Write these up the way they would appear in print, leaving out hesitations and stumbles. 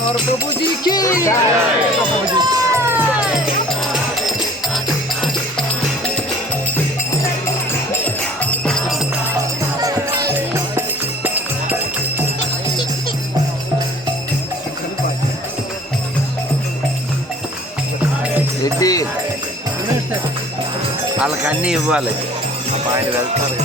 और प्रभु जी की రెడ్డి వాళ్ళకి అన్నీ ఇవ్వాలి ఆయన వెళ్తారు.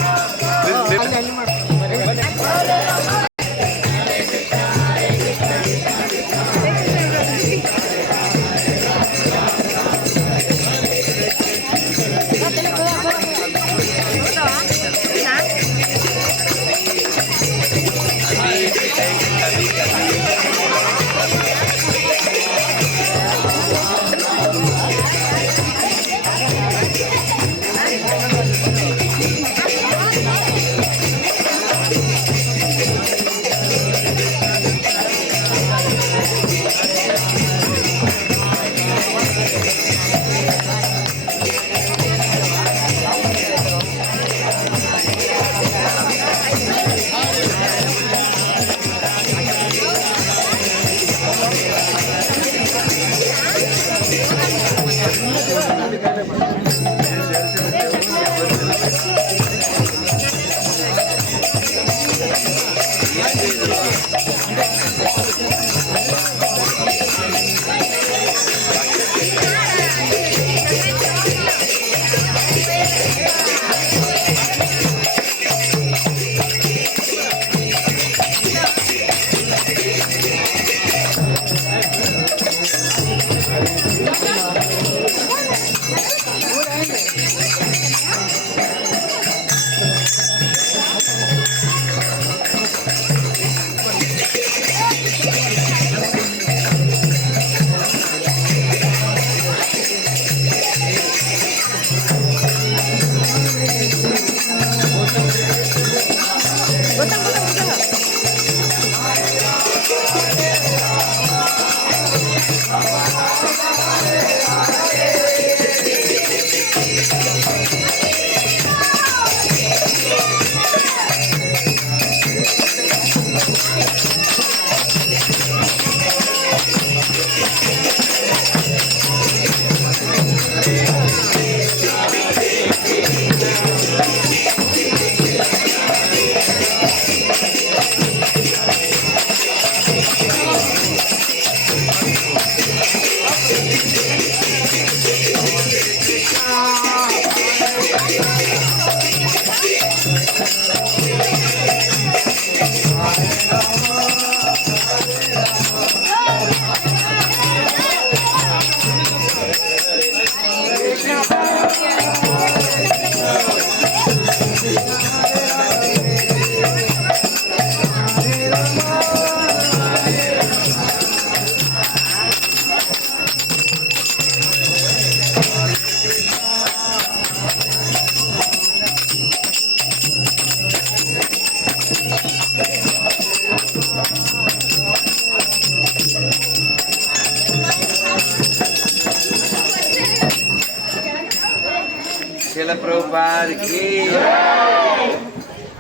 శిల ప్రభుపాద की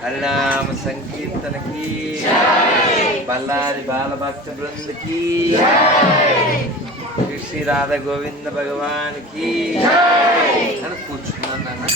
हरिनाम संकीर्तन की बल्लारी बाल भक्त वृंद की श्री राधा गोविंद भगवान की కూర్చున్నాను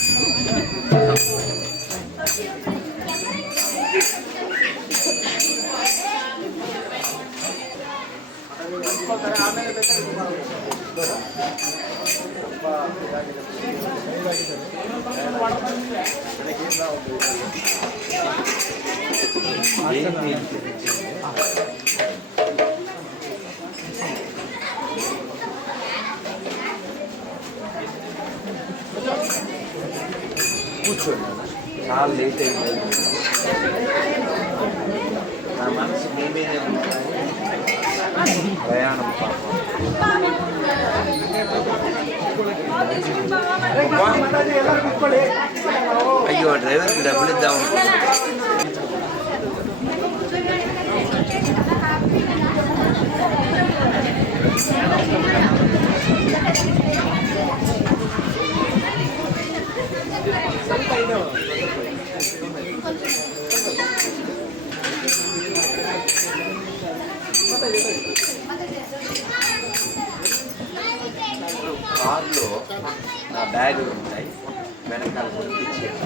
కూర్చోండి చాలా లేట్ అయింది నా మనసు మేమేనే ప్రయాణం అయ్యో డ్రైవర్కి డబ్బులు ఇద్దాం కార్లో నా బ్యాగులు ఉంటాయి, వెనకాల ఇచ్చేది.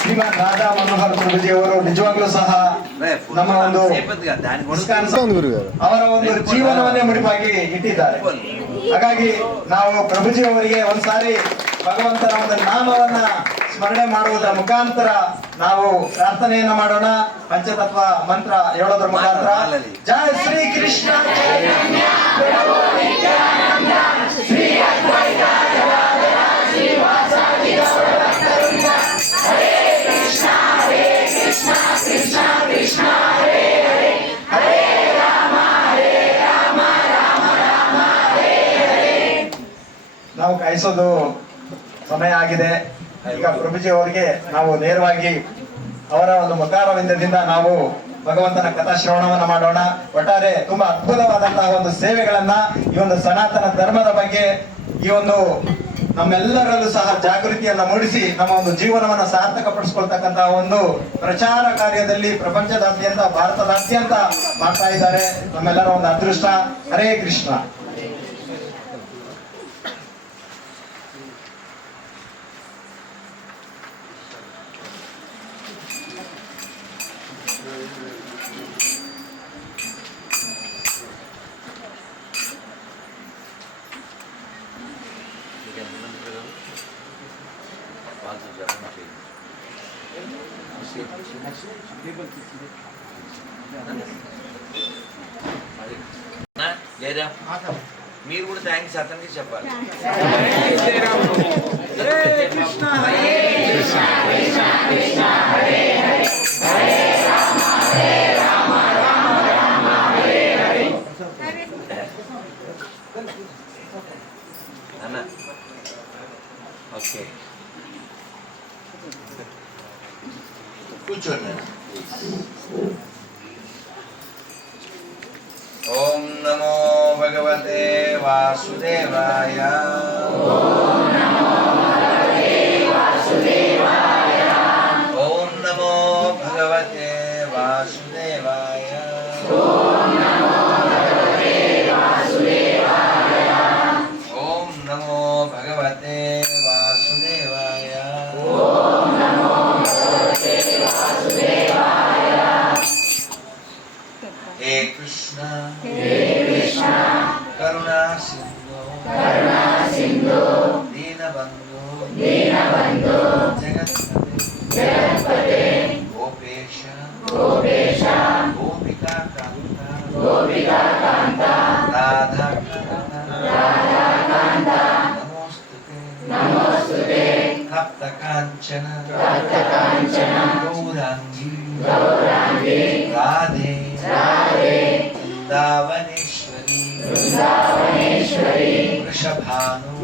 ಶ್ರೀಮಾನ್ ರಾಧಾ ಮನೋಹರ್ ಪ್ರಭುಜಿ ಅವರು ನಿಜವಾಗ್ಲೂ ಸಹ ನಮ್ಮ ಒಂದು ಅವರ ಒಂದು ಜೀವನವನ್ನೇ ಮುಡಿಪಾಗಿ ಇಟ್ಟಿದ್ದಾರೆ. ಹಾಗಾಗಿ ನಾವು ಪ್ರಭುಜಿ ಅವರಿಗೆ ಒಂದ್ಸಾರಿ ಭಗವಂತನ ಒಂದು ನಾಮವನ್ನ ಸ್ಮರಣೆ ಮಾಡುವುದರ ಮುಖಾಂತರ ನಾವು ಪ್ರಾರ್ಥನೆಯನ್ನ ಮಾಡೋಣ. ಪಂಚತತ್ವ ಮಂತ್ರ ಹೇಳೋದ್ರ ಮುಖಾಂತರ ಜಯ ಶ್ರೀ ಕೃಷ್ಣ ಕೃಷ್ಣ ಕೃಷ್ಣ ಹರೇ ಹರೇ ಹರೇ ರಾಮ ರಾಮ ರಾಮ ಹರೇ ಹರೇ. ನಾವು ಕಾಯಿಸೋದು ಸಮಯ ಆಗಿದೆ. ಈಗ ಪ್ರಭುಜಿ ಅವರಿಗೆ ನಾವು ನೇರವಾಗಿ ಅವರ ಒಂದು ಮುಖಾರವಿಂದದಿಂದ ನಾವು ಭಗವಂತನ ಕಥಾ ಶ್ರವಣವನ್ನ ಮಾಡೋಣ. ಒಟ್ಟಾರೆ ತುಂಬಾ ಅದ್ಭುತವಾದಂತಹ ಒಂದು ಸೇವೆಗಳನ್ನ ಈ ಒಂದು ಸನಾತನ ಧರ್ಮದ ಬಗ್ಗೆ ಈ ಒಂದು ನಮ್ಮೆಲ್ಲರಲ್ಲೂ ಸಹ ಜಾಗೃತಿಯನ್ನ ಮೂಡಿಸಿ ನಮ್ಮ ಒಂದು ಜೀವನವನ್ನ ಸಾರ್ಥಕ ಪಡಿಸ್ಕೊಳ್ತಕ್ಕಂತಹ ಒಂದು ಪ್ರಚಾರ ಕಾರ್ಯದಲ್ಲಿ ಪ್ರಪಂಚದಾದ್ಯಂತ ಭಾರತದಾದ್ಯಂತ ಮಾಡ್ತಾ ಇದ್ದಾರೆ. ನಮ್ಮೆಲ್ಲರ ಒಂದು ಅದೃಷ್ಟ. ಹರೇ ಕೃಷ್ಣ. మీరు కూడా థ్యాంక్స్ అతనికి చెప్పాలి. అన్న ఓకే కూర్చోండి. ఓం నమో భగవతే వాసుదేవాయ. ఓం నమో భగవతే వాసుదేవాయ. ఓం నమో భగవతే వాసుదేవాయ. हे कृष्ण करुणा सिंधु दीनबंधु जगत्पते गोपेश गोपिका कांता राधा कांता नमोस्तुते तप्त कांचन गौरांगी राधे वृंदावनेश्वरी वृषभानु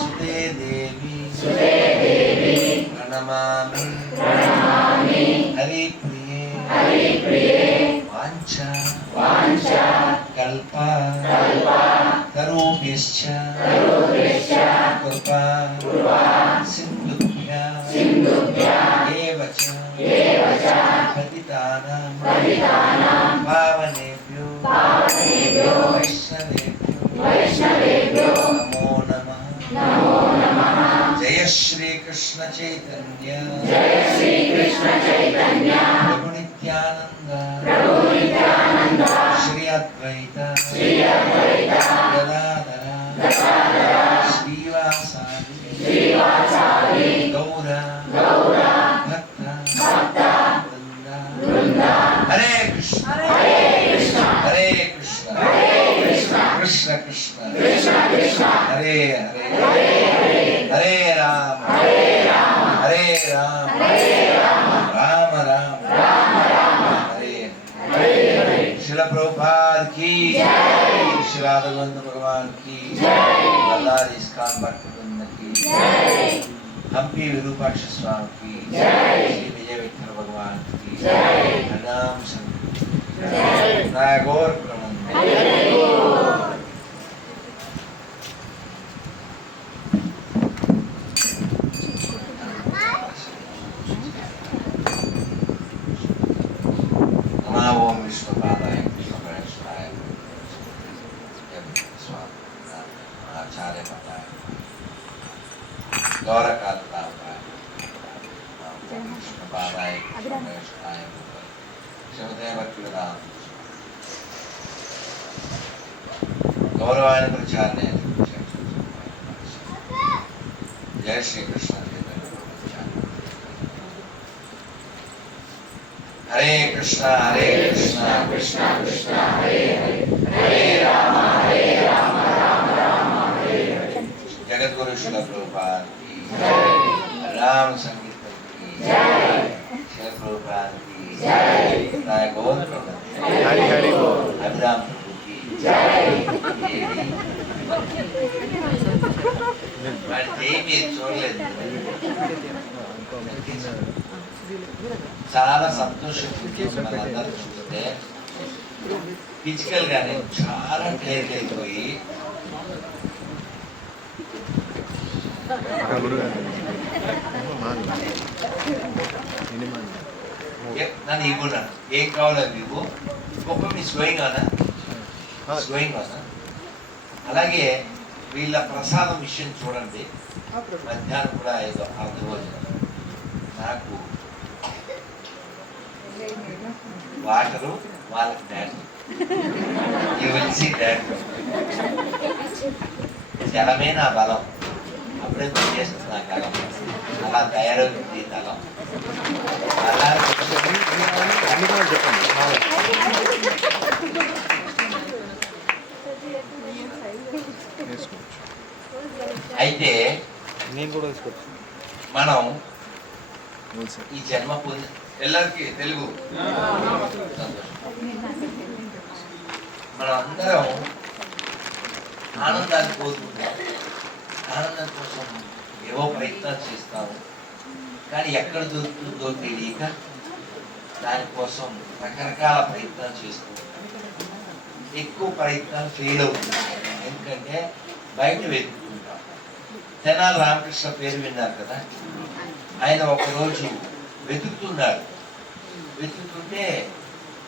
सुते देवी प्रणमामि हरिप्रिये वाञ्छा कल्पा तरुभ्यश्च कृपा सिन्धुभ्यः एव च पतितानां पावनेभ्यो वैष्णवेभ्यो नमो नमः. जय श्री कृष्ण चैतन्य प्रभु नित्यानंद श्री अद्वैत गदाधर श्रीवासादि गौरा भक्त वृंदा. हरे कृष्ण कृष्ण कृष्ण हरे हरे हरे राम राम राम हरे हरे. शिला प्रभुपाद की, शिला राधागोविंद भगवान की बल्लारी इस्कॉन भक्त वृंद की हम्पी विरूपाक्ष स्वामी की श्री विजय विठल भगवान की हरिनाम संकीर्तन नागौर प्रबंध ओम विष्णुपादाय कृष्णगणेशाय आचार्य बताए गौरकांताय विष्णुपादाय कृष्णगणेशाय शिवदेव भक्तिवेदांत गौरवाय प्रचारणे जय श्री कृष्ण हरे कृष्णा कृष्णा कृष्णा हरे हरे हरे राम राम राम हरे हरे जगत गुरु श्रील प्रभुपाद की जय राम संकीर्तन की जय श्रील प्रभुपाद की जय नाय गौर प्रभु हरि हरि बोल अभिराम प्रभु की जय మరి దేవి చూడలేదు చాలా సంతోషం మనందరూ చూస్తే ఫిజికల్ గానే చాలా టైర్ అయిపోయి నన్ను ఇవ్వన్నాను ఏం కావాలో ఇవ్వు గొప్ప మీ స్వయంగా అలాగే వీళ్ళ ప్రసాదం విషయం చూడండి మధ్యాహ్నం కూడా ఏదో అర్థభోజనం నాకు వాటరు వాళ్ళకి డాడీ ఇవ్వసి డాడీ జలమే నా బలం అప్పుడే పనిచేస్తుంది నా కలం అలా తయారవుతుంది తలం అలా అయితే మనం ఈ జన్మ పొంది ಎಲ್ಲರಿಗೂ తెలుగు మనం అందరం ఆనందాన్ని కోరుకుంటాం ఆనందం కోసం ఏవో ప్రయత్నాలు చేస్తాము కానీ ఎక్కడ దొరుకుతుందో తెలియక దానికోసం రకరకాల ప్రయత్నాలు చేస్తూ ఎక్కువ ప్రయత్నాలు ఫెయిల్ అవుతున్నాయి ఎందుకంటే బయట వెతుకుంటాం తెనాలి రామకృష్ణ పేరు విన్నారు కదా ఆయన ఒకరోజు వెతుకుతున్నాడు వెతుకుతుంటే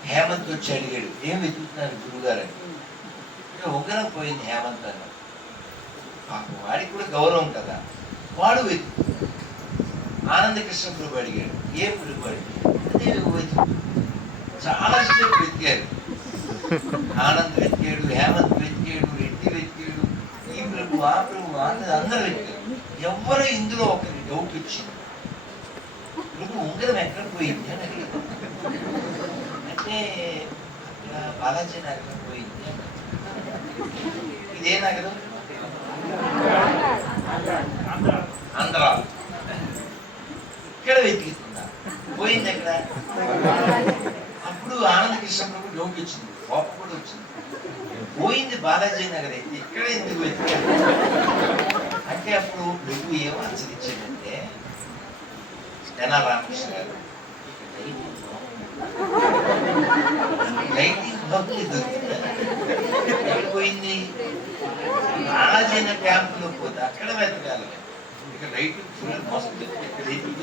హేమంత్ వచ్చి అడిగాడు ఏం వెతుకుతున్నాడు గురుగారు అని ఉంగరం పోయింది హేమంత్ అన్నాడు పాపం వాడికి కూడా గౌరవం కదా వాడు వెతుకుతున్నాడు ఆనంద కృష్ణ ప్రభు అడిగాడు ఏం ప్రభు అడిగాడు అదే వెతుకు చాలా సేపు వెతికారు ఆనంద్ వెతికాడు హేమంత్ వెతికాడు రెడ్డి వెతికాడు ఈ ప్రభు ఆ ప్రభు అందరూ వెతికారు ఎవరు ఇందులో ఒకరి డౌట్ వచ్చింది నువ్వు ఉంగరం ఎక్కడ పోయింది అని అడిగాడు అంటే బాలాజీ నగరం పోయింది ఇదే నగరం ఆంధ్ర ఇక్కడ వెతుకుతుందా పోయింది ఎక్కడ అప్పుడు ఆనంద కృష్ణ ప్రభు డౌట్ వచ్చింది కోపం కూడా వచ్చింది పోయింది బాలాజీ నగర్ అయితే ఇక్కడ ఎందుకు వెతికాడు అంటే అప్పుడు ప్రభు ఏం ఆచరించిందంటే తెనాలి రామకృష్ణ గారు లైటింగ్ భక్తులు ఎక్కడ పోయింది బాలాజీ అన్న క్యాంపులో పోతే అక్కడ వెతకాలి ఇక్కడ లైటింగ్ ఫుల్ మస్తు లైటింగ్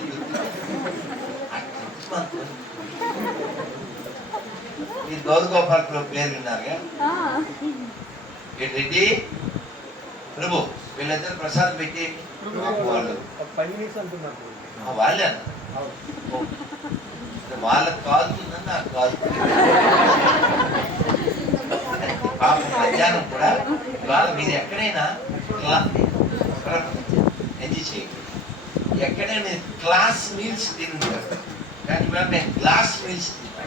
మీరు గౌరగోపాల్ ప్రభు పేరు విన్నారుగా రెడ్డి ప్రభు వీళ్ళిద్దరు ప్రసాదం పెట్టేయండి వాళ్ళు వాళ్ళే అన్నారు వాళ్ళకి కాదుతుందని నాకు కాదు పాపం మధ్యాహ్నం కూడా ఇవాళ మీరు ఎక్కడైనా ఎంజాయ్ చేయండి ఎక్కడైనా క్లాస్ మీల్స్ తింటారు కానీ ఇవాళ నేను గ్లాస్ మీల్స్ తింటాను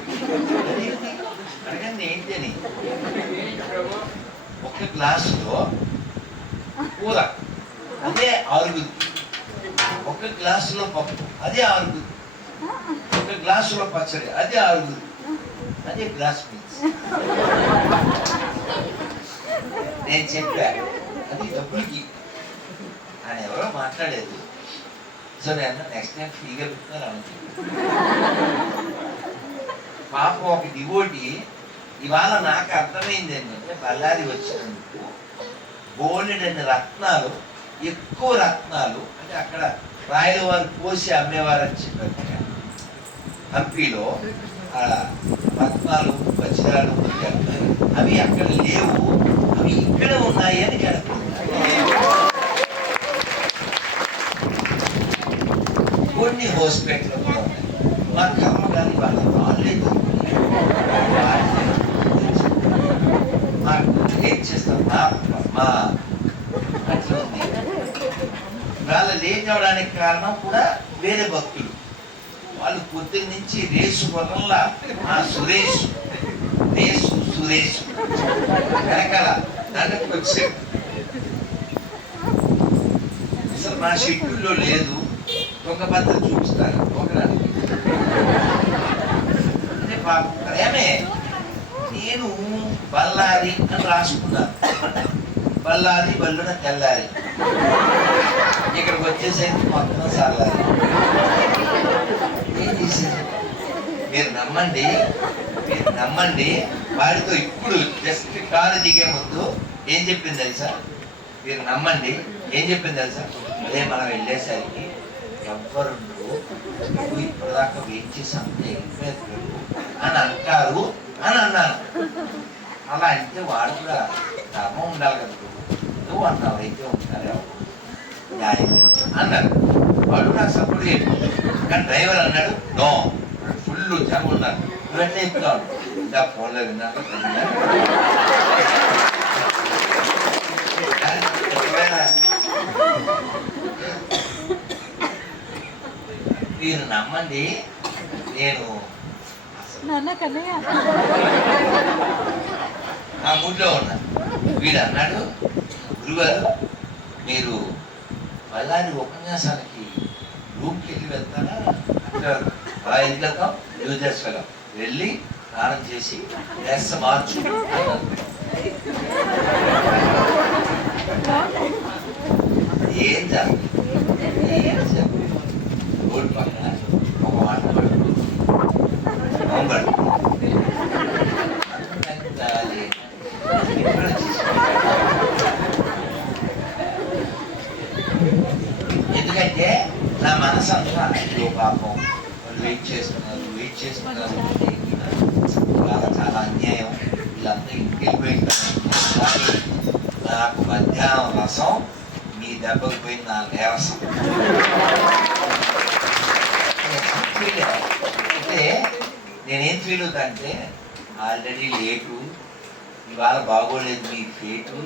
అడగండి ఏంటి అని ఒక గ్లాసులో కూర అదే ఆరుగురు ఒక గ్లాసులో పప్పు అదే ఆరుగురు ఒక గ్లాసులో పచ్చడి అదే ఆరుగురు అదే గ్లాస్ మీల్స్ నేను చెప్పా అది డబ్బులకి ఆయన ఎవరో మాట్లాడేది. సో నేను నెక్స్ట్ టైం ఫ్రీగా పెడతాను అని చెప్పి పాపం ఒక డివోటి ఇవాళ నాకు అర్థమైంది ఏంటంటే బళ్ళారి వచ్చినందుకు బోలెడన్ని రత్నాలు, ఎక్కువ రత్నాలు అంటే అక్కడ రాయల వారు పోసి అమ్మేవారు అని చెప్పారు. హంపీలో రత్నాలు వజ్రాలు అవి అక్కడ లేవు, అవి ఇక్కడ ఉన్నాయి అని కనుక్కున్నారు. కొన్ని హాస్పిటల్ కూడా ఉన్నాయి. మా కర్మ కానీ వాళ్ళ రాలేదు. ఏం చేస్తాం మా అట్లా ఉంది. వాళ్ళ లేట్ అవడానికి కారణం కూడా వేరే భక్తులు. వాళ్ళు పొద్దున్న నుంచి రేసు వల్ల మా సురేష్ వెనకాల దానికి వచ్చారు. అసలు మా షెడ్యూల్లో లేదు. దొంగభద్ర చూపిస్తారు ఒకడానికి అంటే పాపం ప్రేమే. నేను బళ్ళారి అని రాసుకున్నాను. బళ్ళారి బల్లున తెల్లారి, ఇక్కడికి వచ్చేసరికి మొత్తం సల్లారి. ఏం చేసేది మీరు నమ్మండి. వాడితో ఇప్పుడు జస్ట్ కారు దిగే ముందు ఏం చెప్పింది తెలుసా? మీరు నమ్మండి, ఏం చెప్పింది తెలుసా? అదే మనం వెళ్ళేసరికి ఎవ్వరు నువ్వు ఇప్పటిదాకా వెయిట్ చేసి అంతే అని అంటారు అని అన్నాను. అలా అంటే వాడు కూడా ధర్మం ఉండాలి కదా, నువ్వు అన్నావు అయితే ఉంటారు న్యాయం అన్నాడు. వాడు నాకు సపోర్ట్ చేయలేదు. కానీ డ్రైవర్ అన్నాడు నో, ఫుల్ జనం ఉన్నారు, నువ్వు ఎట్లా చెప్తావు? ఇంకా ఫోన్లో విన్నాను. మీరు నమ్మండి, నేను నా మూడ్లో ఉన్నా. వీడు అన్నాడు గురుగారు మీరు బళ్ళారి ఉపన్యాసానికి రూమ్కి వెళ్ళి వెళ్తారా? అంటారు. అలా ఎందుకు వెళ్తాం? యూజర్స్ వెళ్ళాం, వెళ్ళి స్నానం చేసి డ్రెస్ మార్చు. ఏం జరుగుతుంది? రోడ్డు పక్కన ఒక మాట పడుతుంది, ఎందుకంటే నా మనసు అంతా అయ్యో పాపం వాళ్ళు వెయిట్ చేస్తున్నారు చాలా అన్యాయం, వీళ్ళంతా ఇంటికి వెళ్ళిపోయింటారు. కానీ నాకు మధ్యాహ్నం రసం, మీ దెబ్బకు పోయింది నా నీరసం. అంటే నేనేం ఫీల్ అవుతా అంటే ఆల్రెడీ లేటు, ఇవాళ బాగోలేదు మీ ఫేటు,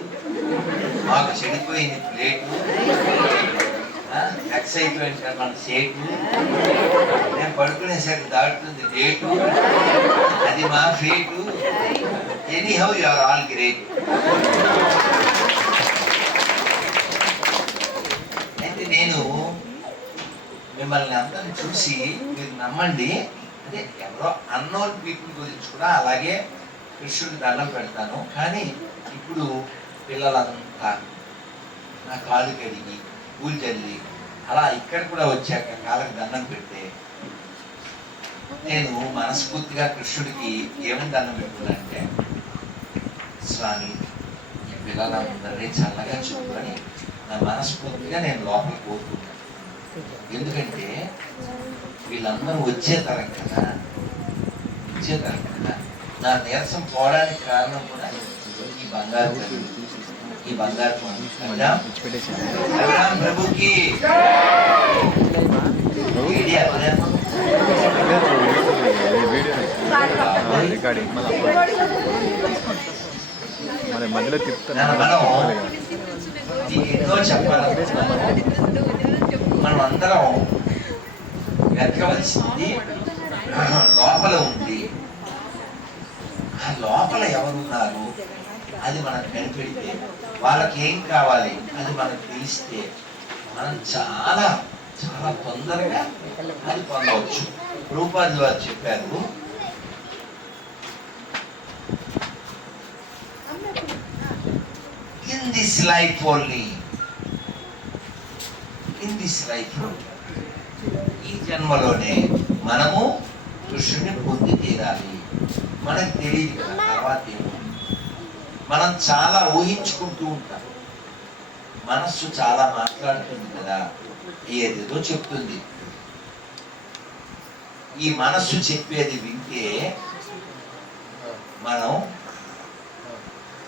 మాకు చెడిపోయింది ప్లేటు, ఎక్సైట్మెంట్ మన సేటు, నేను పడుకునేసరికి దాటుతుంది డేటు, అది మా fate. Anyhow you are all great. అయితే నేను మిమ్మల్ని అందరిని చూసి మీరు నమ్మండి, అంటే ఎవరో అన్నోన్ పీపుల్ గురించి కూడా అలాగే కృష్ణుడికి దండం పెడతాను. కానీ ఇప్పుడు పిల్లలంతా నా కాలు కడిగి పూలు చల్లి అలా ఇక్కడ కూడా వచ్చాక కాళ్ళకి దండం పెడితే నేను మనస్ఫూర్తిగా కృష్ణుడికి ఏమని దండం పెట్టుకున్నానంటే, స్వామి ఈ పిల్లలందరినీ చల్లగా చూపుకొని నా మనస్ఫూర్తిగా నేను లోపలికి పోతున్నాను. ఎందుకంటే వీళ్ళందరూ వచ్చే తరం కదా. నా నీరసం పోవడానికి కారణం కూడా ఈ బంగారు ప్రభుకి మధ్యలో ఎన్నో చెప్పాలి. మనం అందరం వెతకవలసింది లోపల ఉంది. ఆ లోపల ఎవరున్నారు అది మనకు కనిపెడితే, వాళ్ళకి ఏం కావాలి అది మనకు తెలిస్తే మనం చాలా చాలా తొందరగా అది పొందవచ్చు. రూపాది వారు చెప్పారు, this life only, in this life, ఈ జన్మలోనే మనము కృష్ణుని పొంది తీరాలి. మనకు తెలియదు కదా తర్వాత ఏమో. మనం చాలా ఊహించుకుంటూ ఉంటాం. మనస్సు చాలా మాట్లాడుతుంది కదా, ఏదేదో చెప్తుంది. ఈ మనస్సు చెప్పేది వింటే మనం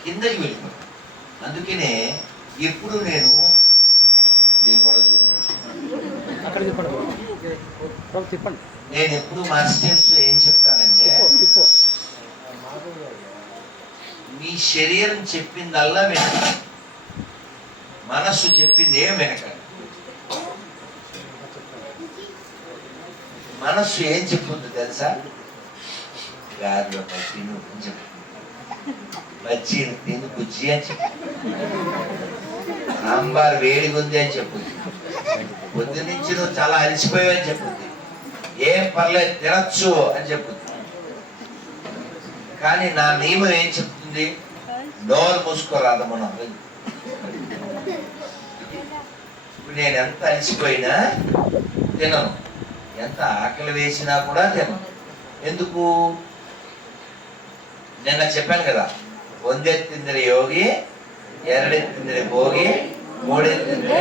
కిందకి వెళ్ళిపోతాం. అందుకనే ఎప్పుడు నేను కూడా చూడు, నేను ఎప్పుడు మా స్టూడెంట్స్ లో ఏం చెప్తానంటే, మీ శరీరం చెప్పిందల్లా వినకండి, మనస్సు చెప్పింది ఏం వినకండి. మనస్సు ఏం చెప్తుందో తెలుసా? గారిలో తిను అని చెప్తుంది, బజ్జీలు తిను బుజ్జి అని చెప్తుంది, సాంబార్ వేడిగా ఉంది అని చెప్పుద్ది, పొద్దు నుంచి నువ్వు చాలా అలసిపోయావని చెప్పుద్ది, ఏం పర్లేదు తినచ్చు అని చెప్పుద్ది. కానీ నా నియమం ఏం చెప్తుంది? నోరు మూసుకోరాదు మనం. ఇప్పుడు నేను ఎంత అలసిపోయినా తినను, ఎంత ఆకలి వేసినా కూడా తినను. ఎందుకు? నిన్న చెప్పాను కదా, ಒಂದೆತ್ತಿಂದರೆ యోగి, ಎರಡೆತ್ತಿಂದರೆ భోగి, మూడెత్తింದರೆ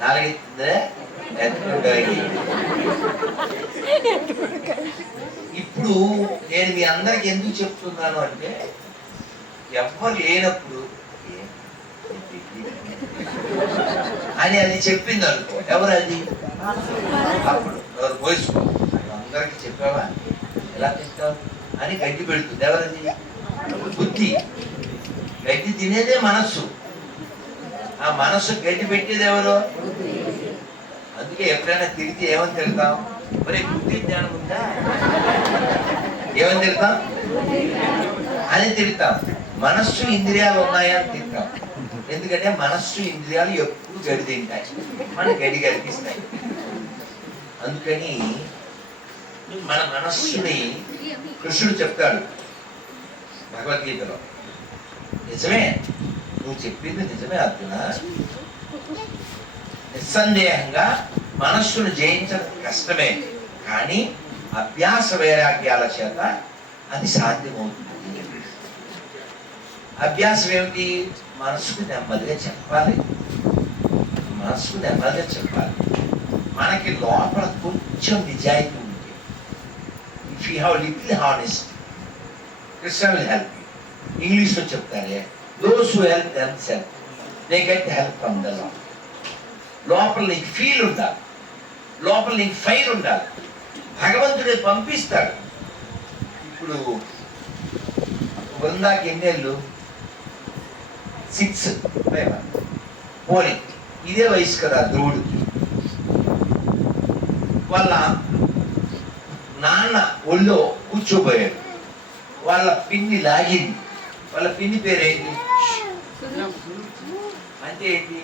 నాలుగెత్తింದರೆ ఎత్తుడోగి. ఇప్పుడు నేను మీ అందరికి ఎందుకు చెప్తున్నాను అంటే, ఎవ్వరు లేనప్పుడు అని అది చెప్పింది అనుకో, ఎవరు అది? అప్పుడు ఎవరు పోయిసుకో, అందరికి చెప్పావా ఎలా తింటావు అని గడ్డి పెడుతుంది. ఎవరది? బుద్ధి. గడ్డి తినేదే మనస్సు. ఆ మనస్సు గడ్డి పెట్టేది ఎవరు? అందుకే ఎప్పుడైనా తిరిగితే ఏమని తిడతాం? మరి బుద్ధి జ్ఞానం ఉందా? ఏమని తిడతాం? అని తిడతాం. మనస్సు ఇంద్రియాలు ఉన్నాయా అని తిడతాం. ఎందుకంటే మనస్సు ఇంద్రియాలు ఎప్పుడు గడి తింటాయి, మన గడి గడిపిస్తాయి. అందుకని మన మనస్సుని కృష్ణుడు చెప్తాడు భగవద్గీతలో, నిజమే నువ్వు చెప్పింది నిజమే అర్జున, నిస్సందేహంగా మనస్సును జయించడం కష్టమే, కానీ అభ్యాస వైరాగ్యాల చేత అది సాధ్యమవుతుంది. అభ్యాసం ఏమిటి? మనసుకు నెమ్మదిగా చెప్పాలి, మనసుకు నెమ్మదిగా చెప్పాలి. మనకి లోపల కొంచెం నిజాయితీ ఉంది. If you have little honest, Krishna will help you. ఇంగ్లీష్లో చెప్తారే, those who help themselves they get help from the Lord. లోపల నీకు ఫీల్ ఉండాలి, లోపల నీకు ఫైర్ ఉండాలి. భగవంతుడే పంపిస్తాడు. ఇప్పుడు బృందాకి ఎన్నేళ్ళు? 6 పోనీ ఇదే వయసు కదా ధ్రువుడికి. వాళ్ళ నాన్న ఒళ్ళో కూర్చోబోయాడు, వాళ్ళ పిన్ని లాగింది. వాళ్ళ పిన్ని పేరేంటి? అంటే ఏంటి?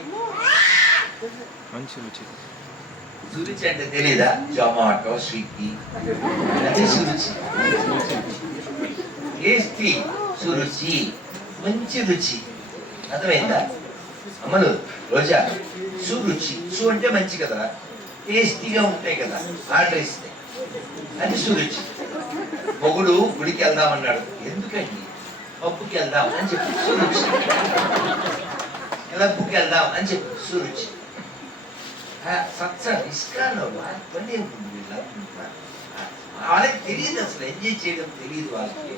సురుచి అంటే తెలీదా? జొమాటో, స్విగ్గీ అంటే సురుచి. టేస్టీ, సురుచి, మంచి రుచి. అర్థమైందా అమ్మలు? రోజా సురుచి, సు అంటే మంచి కదా, టేస్టీగా ఉంటాయి కదా, ఆర్డర్ ఇస్తే అది సురుచి. మొగుడు గుడికి వెళ్దామన్నాడు, ఎందుకండి? పప్పుకి వెళ్దాం అని చెప్పి సురుచి. క్లబ్కి వెళ్దాం అని చెప్పి సురుచి. సత్సంగం ఇస్కాలో పని ఉంటుంది. వాళ్ళకి తెలియదు, అసలు ఎంజాయ్ చేయడం తెలియదు వాళ్ళకి.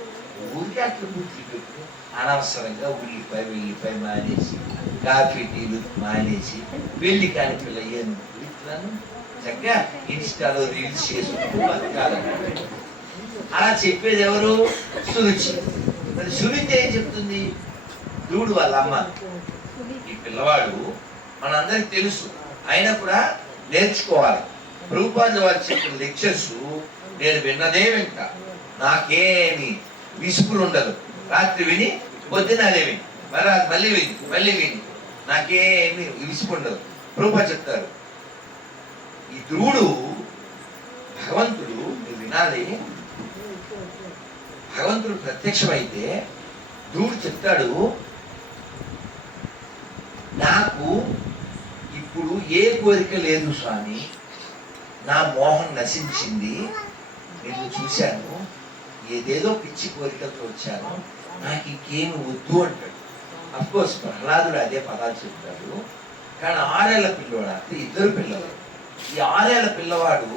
ఊరికే అక్కడ బుద్ధి పెట్టి అనవసరంగా ఉల్లిపాయ మానేసి, కాఫీ టీలు మానేసి, పెళ్లి కాని పిల్ల ఎందుకు చక్కగా ఇన్స్టాలో రీల్స్ చేసుకుంటూ బతకాలన్నమాట. అలా చెప్పేది ఎవరు? సురుచి. మరి సురుచి ఏం చెప్తుంది? దూడు వాళ్ళ అమ్మ, ఈ పిల్లవాడు మనందరికి తెలుసు, అయినా కూడా నేర్చుకోవాలి. ప్రభుపాద వారు చెప్పిన లెక్చర్స్ నేను విన్నదే వింటా, నాకేమి విసుగులు ఉండదు. రాత్రి విని పొద్దున అదే విని, మళ్ళీ విని నాకేమి విసుగు ఉండదు. ప్రభుపాద చెప్తారు, ఈ ధ్రువుడు భగవంతుడు, మీరు వినాలి, భగవంతుడు ప్రత్యక్షమైతే ధ్రువుడు చెప్తాడు, నాకు ఇప్పుడు ఏ కోరిక లేదు స్వామి, నా మోహం నశించింది, నిన్ను చూశాను, ఏదేదో పిచ్చి కోరికలతో వచ్చాను, నాకు ఇంకేమి వద్దు అంటాడు. అఫ్కోర్స్ ప్రహ్లాదుడు అదే పదాలు చెప్తాడు. కానీ 6 ఏళ్ల పిల్లవాడు, అంటే 2 పిల్లలు. ఈ 6 ఏళ్ల పిల్లవాడు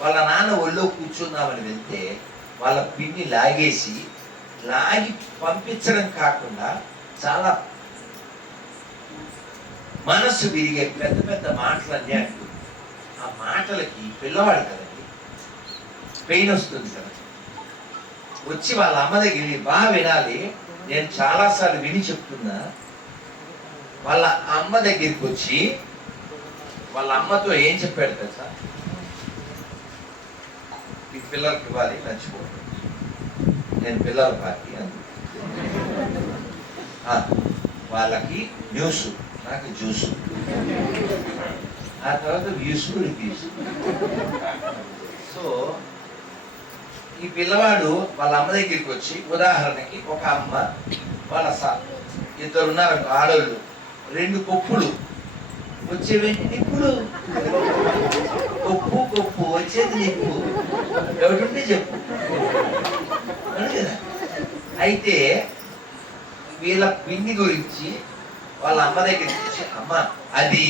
వాళ్ళ నాన్న ఒళ్ళో కూర్చుందామని వెళ్తే వాళ్ళ పిన్ని లాగి పంపించడం కాకుండా చాలా మనస్సు విరిగే పెద్ద పెద్ద మాటలు అన్నీ అంటూ, ఆ మాటలకి పిల్లవాడు కదండి, పెయిన్ వస్తుంది కదా. వచ్చి వాళ్ళ అమ్మ దగ్గర బాగా వినాలి, నేను చాలాసార్లు విని చెప్తున్నా. వాళ్ళ అమ్మ దగ్గరికి వచ్చి వాళ్ళ అమ్మతో ఏం చెప్పాడు తెలుసా? ఈ పిల్లలకి ఇవ్వాలి, నచ్చిపోతుంది, నేను పిల్లల పార్టీ అంది. వాళ్ళకి న్యూస్, నాకు జ్యూస్, ఆ తర్వాత వ్యూస్ రివ్యూస్. సో ఈ పిల్లవాడు వాళ్ళ అమ్మ దగ్గరికి వచ్చి, ఉదాహరణకి ఒక అమ్మ వాళ్ళ 2 ఉన్నారు ఆడోళ్ళు, 2 కొప్పులు వచ్చేవేంటి నిప్పులు, కొప్పు వచ్చేది నిప్పు, ఎవడుంటే చెప్పు కదా. అయితే వీళ్ళ పిన్ని గురించి వాళ్ళ అమ్మ దగ్గరికి వచ్చి, అమ్మ అది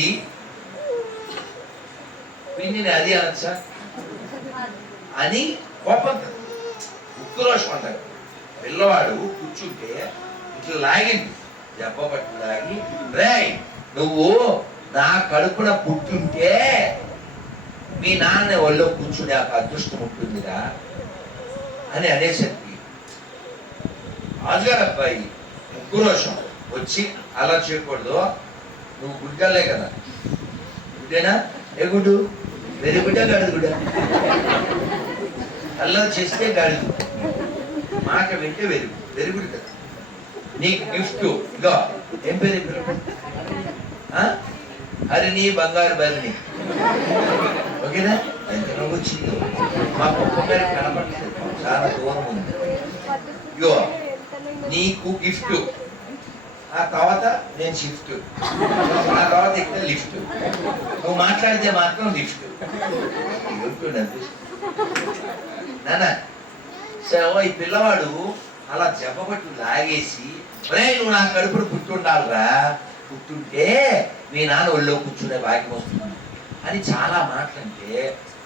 పిన్నిని అది అనొచ్చా అని కోపం, ఉక్రోషం అంటారు. పిల్లవాడు కూర్చుంటే ఇట్లా లాగింది, దెబ్బ పట్టు లాగి, రేయ్ నువ్వు నా కడుపున పుట్టుంటే మీ నాన్న ఒళ్ళో కూర్చునే ఒక అదృష్టం ఉంటుందిరా అని అనేసరికి రాజుగారు అబ్బాయి ఉక్రోషం వచ్చి, అలా చేయకూడదు, నువ్వు గుడ్డలే కదా, గుడ్డేనా, ఏ గుడ్డు, వెరీ గుడ్డ గడుదు గుడ్డ, అలా చేస్తే గడుదు, మాట వింటే వెరుగుడు కదా. నీకు గిఫ్ట్ ఇగో, ఏం పేరు, హరిణి బంగారు బరిని, ఓకేనా? ఎంత వచ్చింది, మా కుక్క గారికి కనపడలేదు, చాలా దూరం ఉంది. ఇగో నీకు గిఫ్ట్, ఆ తర్వాత నేను షిఫ్ట్, ఆ తర్వాత ఇక్కడ లిఫ్ట్, నువ్వు మాట్లాడితే మాత్రం లిఫ్ట్. నానా సో ఈ పిల్లవాడు అలా జబ్బపట్టు లాగేసి, నువ్వు నా కడుపును పుట్టుండాలిరా, పుట్టుంటే మీ నాన్న ఒళ్ళో కూర్చునే భాగ్యం వస్తుంది అని చాలా మాటలంటే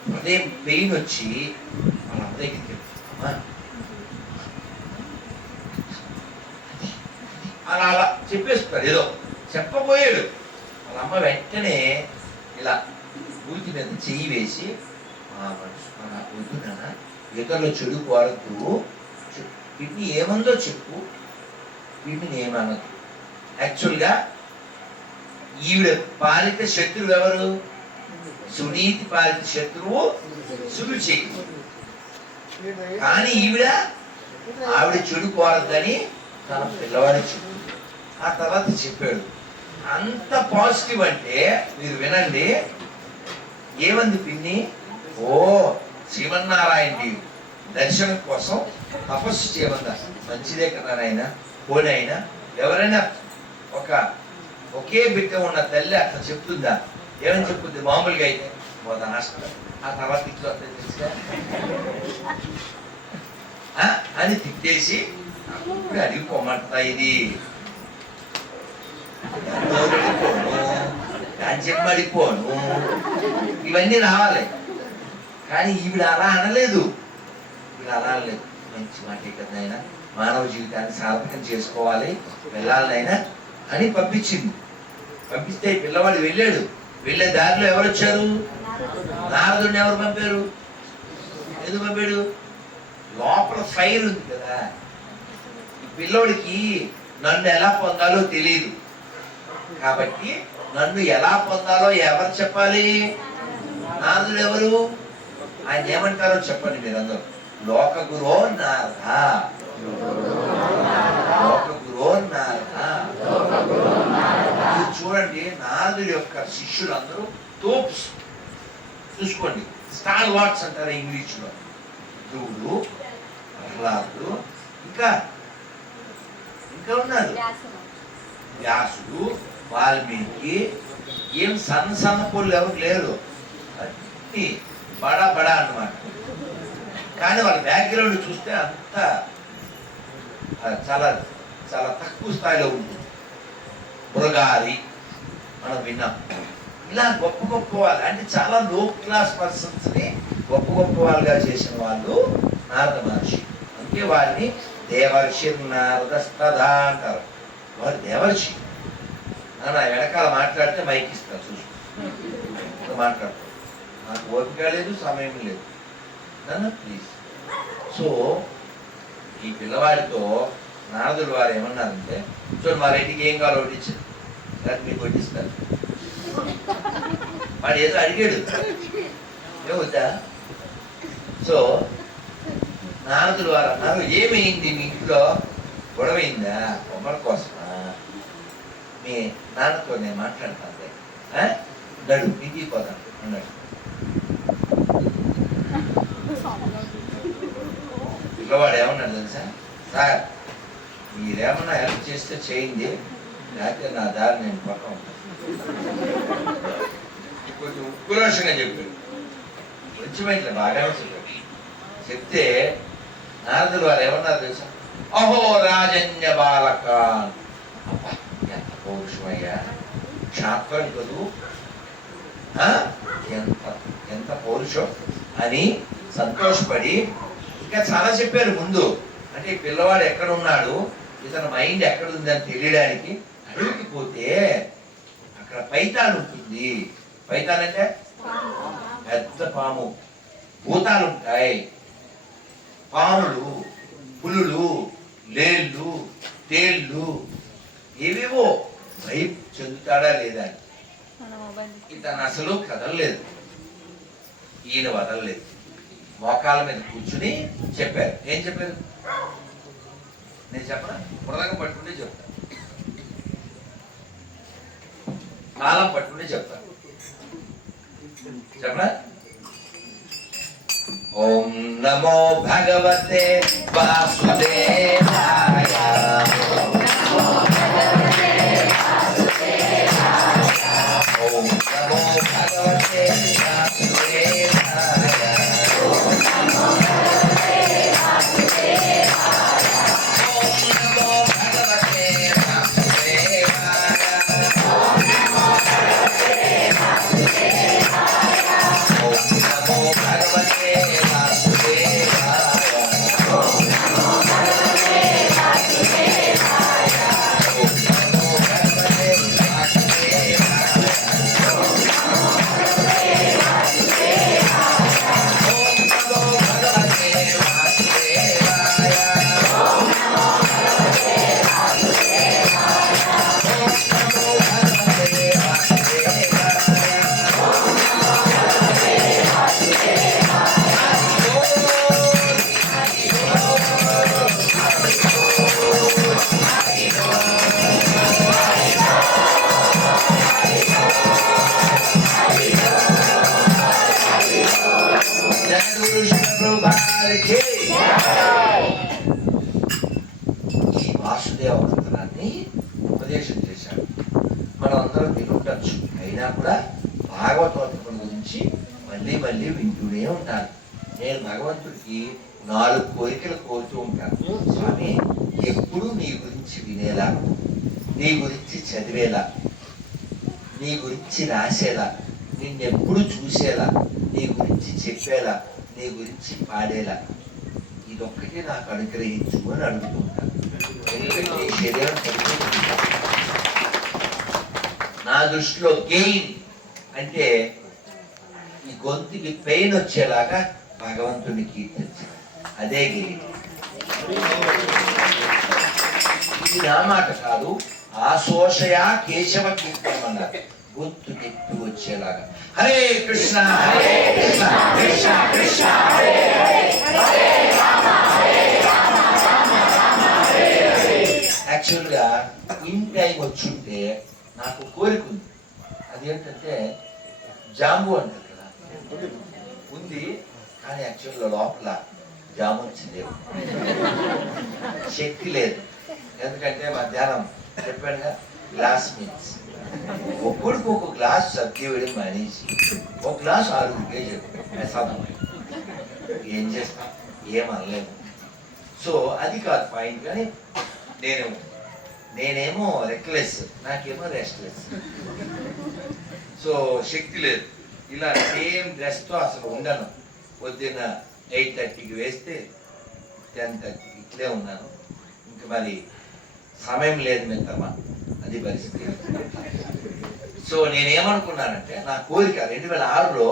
హృదయం పెయిన్ వచ్చి వాళ్ళ అమ్మ దగ్గరికి అలా చెప్పేస్తారు. ఏదో చెప్పబోయాడు, వాళ్ళ అమ్మ వెంటనే ఇలా ఊరికి మీద చెయ్యి వేసి, వద్దు నాన్న, ఇతరులు చెడు కోరద్దు, వీటిని ఏమందో చెప్పు, వీటిని ఏమనదు. యాక్చువల్గా ఈవిడ పాలిత శత్రువు ఎవరు? సునీతి పాలిత శత్రువు సురుచి. కానీ ఆవిడ చెడు కోరద్దని తన పిల్లవాడి చెప్పు. ఆ తర్వాత చెప్పాడు. అంత పాజిటివ్ అంటే మీరు వినండి, ఏమంది పిన్ని, ఓ శ్రీమన్నారాయణ దర్శనం కోసం తపస్సు చేయమందా, మంచిదే కదా నాయన, పోనీ అయినా ఎవరైనా ఒకే బిడ్డ ఉన్న తల్లి అట్లా చెప్తుందా? ఏమని చెప్తుంది? మామూలుగా అయితే పోతా హాస్పిటల్, ఆ తర్వాత ఇట్లా తెలుసా అని తిట్టేసి ఇప్పుడు అడిగిపోమంటా, ఇది కాంచెమ్మ అడిగిపోను, ఇవన్నీ రావాలి. కానీ ఈవిడ అలా అనలేదు, మంచి మాటే కదా ఆయన, మానవ జీవితాన్ని సార్థకం చేసుకోవాలి, వెళ్ళాలనైనా అని పంపించింది. పంపిస్తే పిల్లవాడు వెళ్ళాడు. వెళ్ళే దారిలో ఎవరు వచ్చారు? నారదుడిని ఎవరు పంపారు? ఎందుకు పంపాడు? లోపల ఫైర్ ఉంది కదా. ఈ పిల్లోడికి నన్ను ఎలా పొందాలో తెలియదు కాబట్టి నన్ను ఎలా పొందాలో ఎవరు చెప్పాలి? నారదుడు ఎవరు? ఆయన ఏమంటారో చెప్పండి మీరందరూ. లోక గురో నారద, లోక గురో నారద. చూడండి, నారదుడి యొక్క శిష్యులందరూ తోప్స్. చూసుకోండి, స్టార్ వాట్స్ అంటారు ఇంగ్లీష్లో. ధ్రువుడు, ప్రహ్లాదుడు, ఇంకా ఉన్నారు, వ్యాసుడు, వాల్మీకి ఏం సన్న పళ్ళు ఎవరు లేరు, అన్ని బడా బడా అన్నమాట. కానీ వాళ్ళ బ్యాక్గ్రౌండ్ చూస్తే అంతా చాలా చాలా తక్కువ స్థాయిలో ఉంటుంది. మృగారి మనం విన్నాం. ఇలా గొప్ప గొప్ప వాళ్ళు అంటే చాలా లో క్లాస్ పర్సన్స్ ని గొప్ప గొప్ప వాళ్ళుగా చేసిన వాళ్ళు నారద మహర్షి. అందుకే వారిని దేవర్షి నారదస్తదా అంటారు. వారు దేవర్షి. నా వెనకాల మాట్లాడితే మైక్ ఇస్తారు, చూసుకో మాట్లాడతారు. నాకు ఓపిక లేదు, సమయం లేదు, నన్ను ప్లీజ్. సో ఈ పిల్లవాడితో నారదుడు వారు ఏమన్నారంటే, చూడండి మా రెడ్డికి ఏం కావాలో వడ్డించారు, కానీ మీకు వడ్డిస్తారు. వాడు ఏదో అడిగాడు, ఏమవుతా. సో నారదుడు వారు అన్నారు, ఏమైంది మీ ఇంట్లో, గొడవైందా, బొమ్మల కోసమా, మీ నాన్నతో నేను మాట్లాడతాను నడు ఇంటికి పోతాను అన్నాడు. పిల్లవాడు ఏమన్నాడు తెలుసా, సార్ మీరేమన్నా హెల్ప్ చేస్తే చేయండి, లేకపోతే నా దారి నేను పక్కన కొంచెం ఉక్కురోషంగా చెప్పాడు. కొంచెమైతే బాగానే చెప్పాడు. చెప్తే నారదులు వారు ఏమన్నారు తెలుసా, అహో రాజన్య బాలక, అబ్బా ఎంత పౌరుషమయ్యా, క్షాత్రం కదూ, ఎంత ఎంత పౌరుషం అని సంతోషపడి ఇంకా చాలా చెప్పారు ముందు. అంటే పిల్లవాడు ఎక్కడ ఉన్నాడు, ఇతని మైండ్ ఎక్కడ ఉందని తెలియడానికి అడవికి పోతే అక్కడ పైతాన్ ఉంటుంది. పైతాన్ అంటే పెద్ద పాము, భూతాలు ఉంటాయి, పాములు, పులులు, లేళ్ళు, తేళ్ళు, ఏవేవో భయం చెందుతాడా లేదా అని. ఇతను అసలు కదలలేదు, ఈయన వదలలేదు. మోకాల మీద కూర్చుని చెప్పారు. ఏం చెప్పారు నేను చెప్పనా, మృదంగం పట్టుకుంటే చెప్తా, కాలం పట్టుకుంటే చెప్తా, చెప్పనా. ఓం నమో భగవతే వాసుదేవాయ, ఓం నమో భగవతే వాసుదేవాయ, ఈ వాసుదేవ మంత్రాన్ని ఉపదేశం చేశాడు. మనం అందరం వినుండొచ్చు, అయినా కూడా భాగవతోత్తముల గురించి మళ్ళీ మళ్ళీ వింటూనే ఉంటాను. నేను భగవంతుడికి 4 కోరికలు కోరుతూ ఉంటాను. స్వామి ఎప్పుడు నీ గురించి వినేలా, నీ గురించి చదివేలా, నీ గురించి రాసేలా, నిన్నెప్పుడు చూసేలా, నీ గురించి చెప్పేలా, నీ గురించి పాడేలా, ఇదొక్కటి నాకు అనుగ్రహించు అని అడుగుతూ ఉంటాను. ఎందుకంటే శరీరం నా దృష్టిలో గెయిన్ అంటే ఈ గొంతుకి పెయిన్ వచ్చేలాగా భగవంతుని కీర్తించాలి, అదే గెయిన్. ఇది నా మాట కాదు, ఆశోషయ కేశవ కీర్తనం అన్నారు, గొంతు నెప్పి వచ్చేలాగా. హరే కృష్ణ హరే కృష్ణ కృష్ణ కృష్ణ హరే హరే, హరే రామ హరే రామ రామ రామ హరే హరే. యాక్చువల్గా ఇన్ టైం వచ్చుంటే నాకు కోరిక ఉంది. అదేంటంటే జాంబు అంటారు కదా, ఉంది, కానీ యాక్చువల్గా లోపల జాము వచ్చింది, శక్తి లేదు. ఎందుకంటే మధ్యాహ్నం చెప్పానుగా గ్లాస్ మీట్స్ ఒక్కడికి ఒక గ్లాస్ సబ్జీ వేయడం మానేసి ఒక గ్లాస్ ఆరుగురికే చెప్పాను. ఏం చేస్తాం, ఏం అనలేము. సో అది కాదు పాయింట్. కానీ నేనేమో రెక్లెస్, నాకేమో రెస్ట్లెస్. సో శక్తి లేదు. ఇలా సేమ్ డ్రెస్తో అసలు ఉండను. పొద్దున్న 8:30కి వేస్తే 10:30కి ఇట్లే ఉన్నాను. ఇంక మరి సమయం లేదు మిత్రమా, అది పరిస్థితి. సో నేనేమనుకున్నానంటే, నా కోరిక 2006లో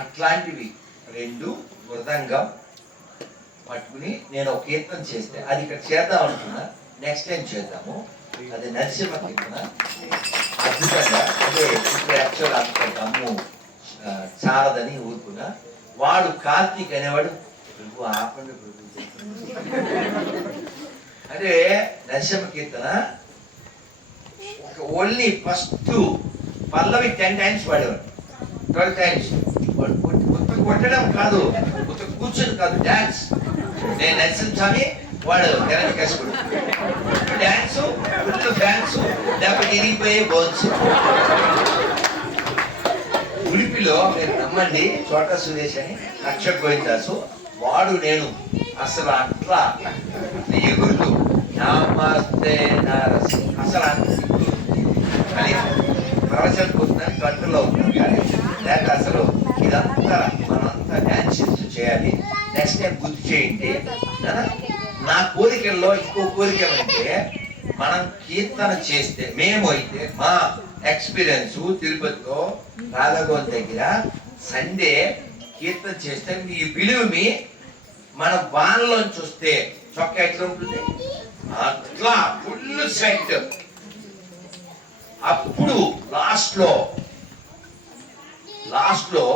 అట్లాంటివి 2 మృదంగం పట్టుకుని నేను ఒక కీర్తన చేస్తే, అది ఇక్కడ చేద్దాం అనుకున్నా. నెక్స్ట్ టైం చేద్దాము. అది నరసింహ కీర్తన అద్భుతంగా. అంటే ఇప్పుడు యాక్చువల్ అంత దమ్ము చాలదని ఊరుకున్నా. వాడు కార్తీక్ అనేవాడు, ప్రభు ఆపండి ప్రభు. అంటే నరసింహ కీర్తన ఓన్లీ ఫస్ట్ పల్లవి 10 times పాడేవాడు, 12 times. కొట్టడం కాదు, కూర్చొని కాదు, డాన్స్. నేను నరసింహ స్వామి, వాడు తెరని కసుకుడు. డాన్స్, ఫుల్ ఫ్యాన్స్, లేకపోతే ఇరిగిపోయే బోన్స్. ఉడిపిలో మీరు నమ్మండి, చోట సురేష్ అని అక్షర్ గోవిందాసు, వాడు నేను అసలు అట్లా ఎగురుతూ నమస్తే నరసి అసలు అని ప్రవచన పోతుందని కంట్రోల్లో అవుతుంది. కానీ లేక అసలు ఇదంతా మనంతా డ్యాన్స్ చేయాలి. నెక్స్ట్ టైం గుర్తు చేయండి. నా కోరికల్లో ఇంకో కోరిక ఏమంటే, మనం కీర్తన చేస్తే, మేము అయితే మా ఎక్స్పీరియన్స్ తిరుపతిలో రాధాగోన్ దగ్గర సండే కీర్తన చేస్తే మీ విలువమి మన వాన్లోంచి వస్తే చొక్కా ఎట్లా ఉంటుంది, అట్లా ఫుల్ సెట్. అప్పుడు లాస్ట్ లో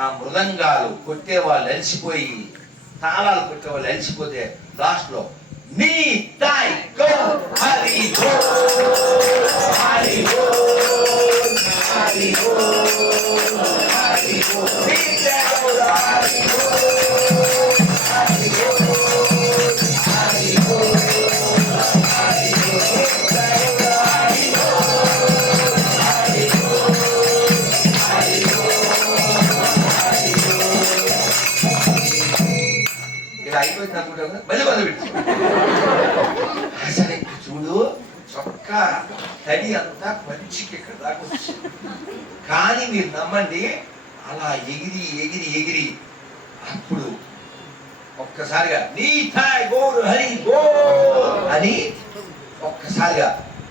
ఆ మృదంగాలు కొట్టే వాళ్ళు అలసిపోయి, తాళాలు కొట్టే వాళ్ళు అలసిపోతే లాస్ట్ లో నీ తాయ్ గో హరి గో హరి గో హరి గో హరి గో నీ తాయ్ గో హరి గో హరి గో హరి గో హరి గో నీ తాయ్ గో హరి గో హరి గో హరి గో హరి గో. ఇలా అయిపోయింది అనుకుంటాం కదా, మళ్ళీ మొదలుపెట్టి అసలు చూడు, చొక్కా తడి అంతా మంచికి ఇక్కడ దాకా వచ్చింది. కానీ మీరు నమ్మండి, అలా ఎగిరి ఎగిరి ఎగిరి అప్పుడు ఒక్కసారిగా నీ థాయ్ గోరు హరి గో అని ఒక్కసారిగా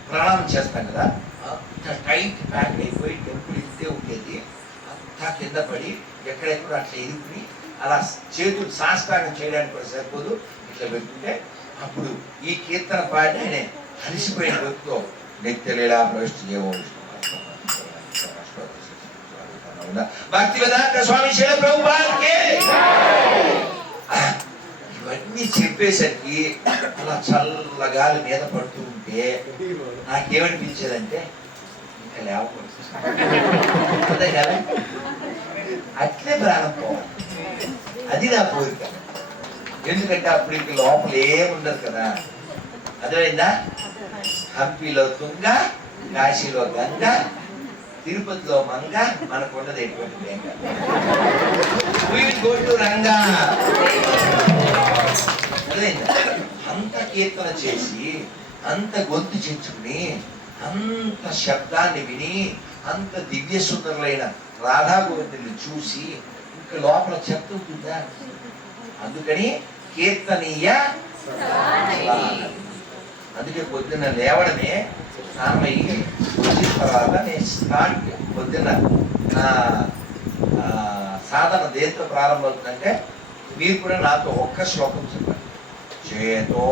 ప్రణామం చేస్తాం కదా, అంత టైట్ ప్యాక్ అయిపోయి టెంపుల్ ఇంతే ఉండేది. అంతా కింద పడి ఎక్కడెక్కడ అట్లా ఇరుకుని అలా చేతులు సాష్టాంగం చేయడానికి కూడా సరిపోదు, ఇట్లా పెట్టుకుంటే అప్పుడు ఈ కీర్తన పాడి ఆయన అలిసిపోయిన వ్యక్తితో నిత్యలీలా ప్రవేశం భక్తి వేదాంత స్వామి శీల ప్రభుపాదకి. ఇవన్నీ చెప్పేసరికి అలా చల్లగాలి మీద పడుతూ ఉంటే నాకేమనిపించేదంటే, ఇంకా లేవకూడదు, అదే కదా, అట్లే ప్రాణం పోవాలి. అది నా కోరిక. ఎందుకంటే అప్పుడు ఇంక లోపల ఏముండదు కదా, అర్థమైందా? హంపీలో తుంగ, కాశీలో గంగ, తిరుపతిలో మంగ, మనకున్నది ఎటువంటి బెంగ. రంగా అర్థమైందా? అంత కీర్తన చేసి, అంత గొంతు చించుకుని, అంత శబ్దాన్ని విని, అంత దివ్య సుందరులైన రాధా గోవిందుని చూసి ఇంకా లోపల చెప్తుంటుందా? అందుకని కీర్తనీయ. అందుకే పొద్దున్న లేవడమే స్నానమయ్యి వచ్చిన తర్వాత నేను స్టార్ట్ పొద్దున్న నా సాధన దేంతో ప్రారంభమవుతుందంటే, మీరు కూడా నాతో ఒక్క శ్లోకం చెప్పండి. చేతో